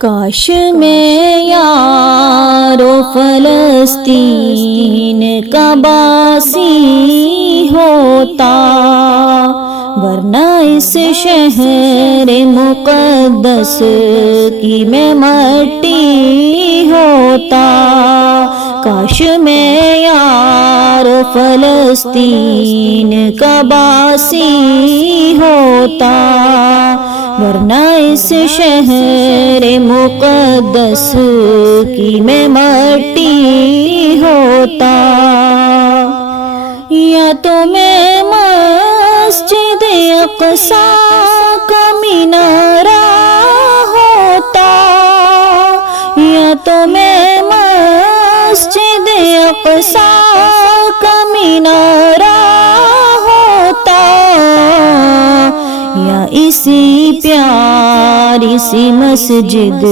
کاش میں یارو فلسطین کا باسی ہوتا، ورنہ اس شہر مقدس کی میں مٹی ہوتا۔ کاش میں یارو فلسطین کا باسی ہوتا، ورنہ اس شہر مقدس کی میں مٹی ہوتا۔ یا تو میں مسجد اقصی کا مینارہ ہوتا، یا تو میں مسجد اقصی کا مینارہ ہوتا، یا اسی پیاری سی مسجد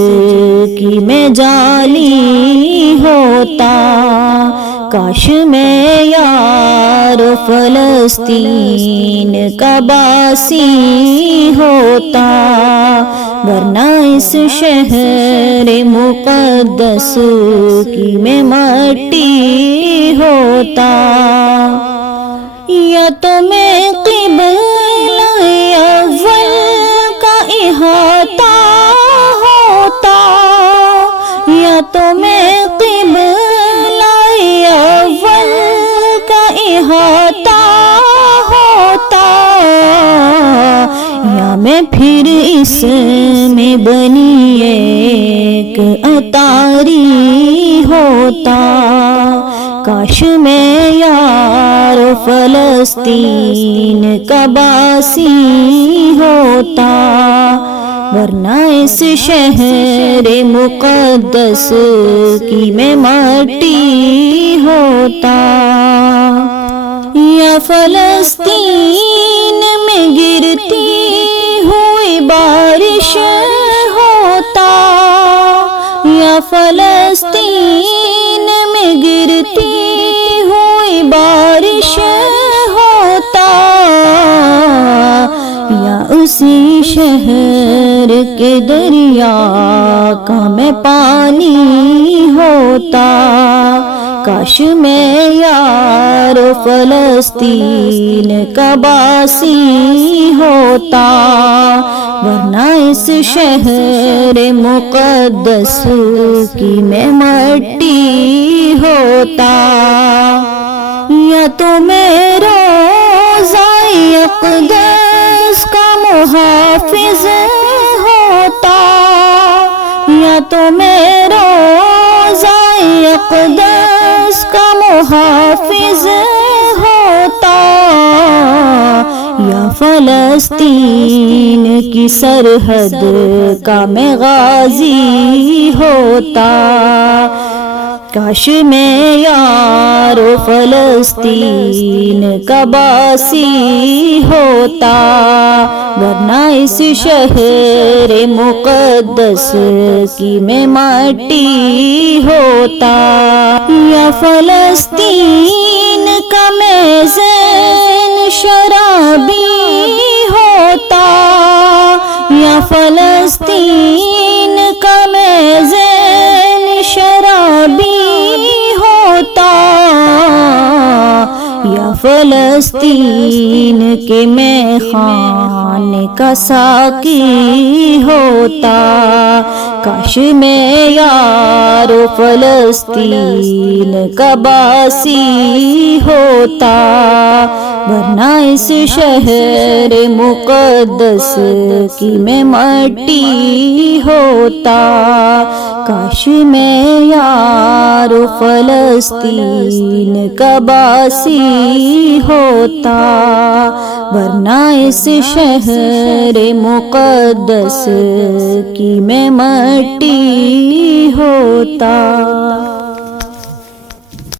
کی میں جالی ہوتا۔ کاش میں یار فلسطین کا باسی ہوتا، ورنہ اس شہر مقدس کی میں مٹی ہوتا۔ یا تو میں قبلہ اول کا احاطہ ہوتا، یا تو میں قبلہ اول کا احاطہ ہوتا، یا میں پھر اس میں بنی ایک اطاری ہوتا۔ کاش میں یار فلسطین کا باسی ہوتا، ورنہ اس شہر مقدس کی میں مٹی ہوتا۔ یا فلسطین میں گرتی ہوئی بارش ہوتا، یا فلسطین میں گرتی ہوئی بارش ہوتا، یا اسی شہر کے دریا کا میں پانی ہوتا۔ کاش میں یار فلسطین کا باسی ہوتا، ورنہ اس شہر مقدس کی میں مٹی ہوتا۔ یا تو میں روضہ اقدس کا محافظ ہوتا، یا تو میں روضہ اقدس کا محافظ ہوتا، یا فلسطین کی سرحد کا میں غازی ہوتا۔ کاش میں یار فلسطین کا باسی ہوتا، ورنہ اس شہر مقدس کی میں مٹی ہوتا۔ یا فلسطین کا میں زین شرابی ہوتا، یا فلسطین کا میں زین شرابی ہوتا، یا فلسطین کے میں خانے کا ساقی ہوتا۔ کاش میں یار فلسطین کا باسی ہوتا، ورنہ اس شہر مقدس کی میں مٹی ہوتا۔ کاش میں یار فلسطین کا باسی ہوتا، ورنہ اس شہر مقدس کی میں مٹی ہوتا۔